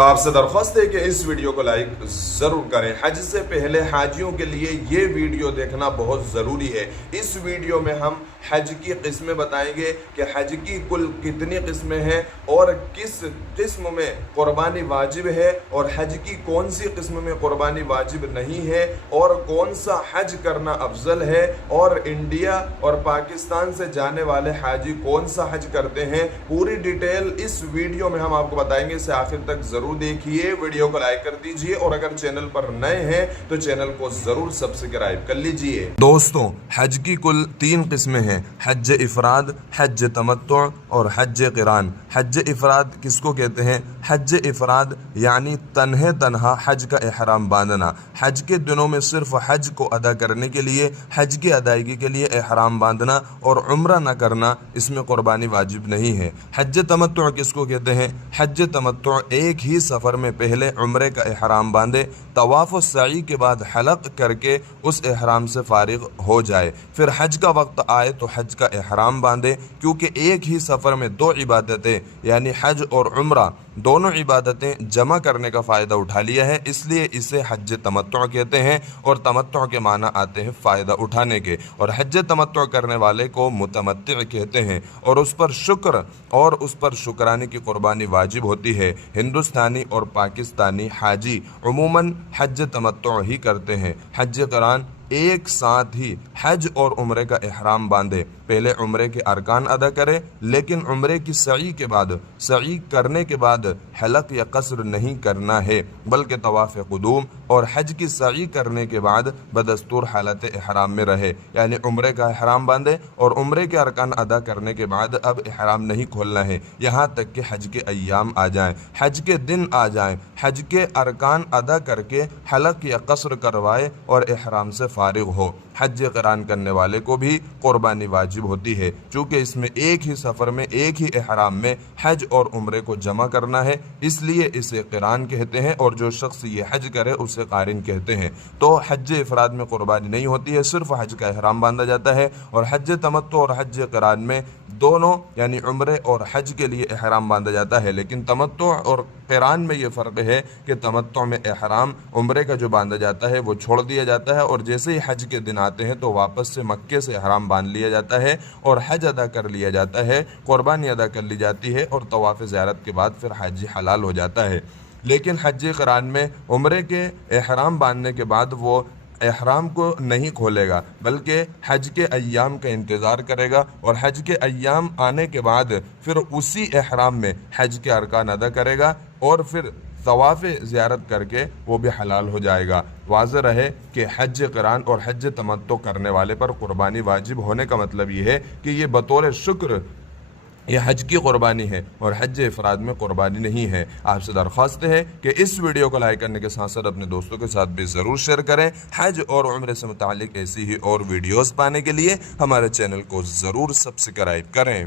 آپ سے درخواست ہے کہ اس ویڈیو کو لائک ضرور کریں۔ حج سے پہلے حاجیوں کے لیے یہ ویڈیو دیکھنا بہت ضروری ہے۔ اس ویڈیو میں ہم حج کی قسمیں بتائیں گے کہ حج کی کل کتنی قسمیں ہیں اور کس قسم میں قربانی واجب ہے اور حج کی کون سی قسم میں قربانی واجب نہیں ہے اور کون سا حج کرنا افضل ہے اور انڈیا اور پاکستان سے جانے والے حاجی کون سا حج کرتے ہیں، پوری ڈیٹیل اس ویڈیو میں ہم آپ کو بتائیں گے۔ اسے آخر تک ضرور دیکھیے، ویڈیو کو لائک کر دیجئے اور اگر چینل پر نئے ہیں تو چینل کو ضرور سبسکرائب کر لیجئے۔ دوستوں، حج کی کل 3 قسمیں ہیں: حج افراد، حج تمتع اور حج قران۔ حج افراد کس کو کہتے ہیں؟ حج افراد یعنی تنہا حج کا احرام باندھنا۔ حج کے دنوں میں صرف حج کو ادا کرنے کے لیے، حج کی ادائیگی کے لیے احرام باندھنا اور عمرہ نہ کرنا، اس میں قربانی واجب نہیں ہے۔ حج تمتع کس کو کہتے ہیں؟ حج تمتع ایک ہی سفر میں پہلے عمرے کا احرام باندھے، طواف و سعی کے بعد حلق کر کے اس احرام سے فارغ ہو جائے، پھر حج کا وقت آئے تو حج کا احرام باندھے۔ کیونکہ ایک ہی سفر میں 2 عبادتیں یعنی حج اور عمرہ دونوں عبادتیں جمع کرنے کا فائدہ اٹھا لیا ہے، اس لیے اسے حج تمتع کہتے ہیں اور تمتع کے معنی آتے ہیں فائدہ اٹھانے کے، اور حج تمتع کرنے والے کو متمتع کہتے ہیں اور اس پر شکر اور اس پر شکرانے کی قربانی واجب ہوتی ہے۔ ہندوستانی اور پاکستانی حاجی عموماً حج تمتع ہی کرتے ہیں۔ حج قران ایک ساتھ ہی حج اور عمرے کا احرام باندھے، پہلے عمرے کے ارکان ادا کرے لیکن عمرے کی سعی کرنے کے بعد حلق یا قصر نہیں کرنا ہے، بلکہ طواف قدوم اور حج کی سعی کرنے کے بعد بدستور حالت احرام میں رہے، یعنی عمرے کا احرام باندھے اور عمرے کے ارکان ادا کرنے کے بعد اب احرام نہیں کھولنا ہے یہاں تک کہ حج کے ایام آ جائیں، حج کے دن آ جائیں، حج کے ارکان ادا کر کے حلق یا قصر کروائے اور احرام سے فارغ ہو۔ حج قران کرنے والے کو بھی قربانی واجب ہوتی ہے، چونکہ اس میں ایک ہی سفر میں ایک ہی احرام میں حج اور عمرے کو جمع کرنا ہے، اس لیے اسے قران کہتے ہیں، اور جو شخص یہ حج کرے اسے قارن کہتے ہیں۔ تو حج افراد میں قربانی نہیں ہوتی ہے، صرف حج کا احرام باندھا جاتا ہے، اور حج تمتع اور حج قران میں دونوں یعنی عمرے اور حج کے لیے احرام باندھا جاتا ہے، لیکن تمتع اور قران میں یہ فرق ہے کہ تمتع میں احرام عمرے کا جو باندھا جاتا ہے وہ چھوڑ دیا جاتا ہے، اور جیسے ہی حج کے دن آتے ہیں تو واپس سے مکے سے احرام باندھ لیا جاتا ہے اور حج ادا کر لیا جاتا ہے، قربانی ادا کر لی جاتی ہے اور طواف زیارت کے بعد پھر حج حلال ہو جاتا ہے۔ لیکن حج قران میں عمرے کے احرام باندھنے کے بعد وہ احرام کو نہیں کھولے گا، بلکہ حج کے ایام کا انتظار کرے گا، اور حج کے ایام آنے کے بعد پھر اسی احرام میں حج کے ارکان ادا کرے گا اور پھر طواف زیارت کر کے وہ بھی حلال ہو جائے گا۔ واضح رہے کہ حج قران اور حج تمتع کرنے والے پر قربانی واجب ہونے کا مطلب یہ ہے کہ یہ بطور شکر یہ حج کی قربانی ہے اور حج افراد میں قربانی نہیں ہے۔ آپ سے درخواست ہے کہ اس ویڈیو کو لائک کرنے کے ساتھ ساتھ اپنے دوستوں کے ساتھ بھی ضرور شیئر کریں۔ حج اور عمرے سے متعلق ایسی ہی اور ویڈیوز پانے کے لیے ہمارے چینل کو ضرور سبسکرائب کریں۔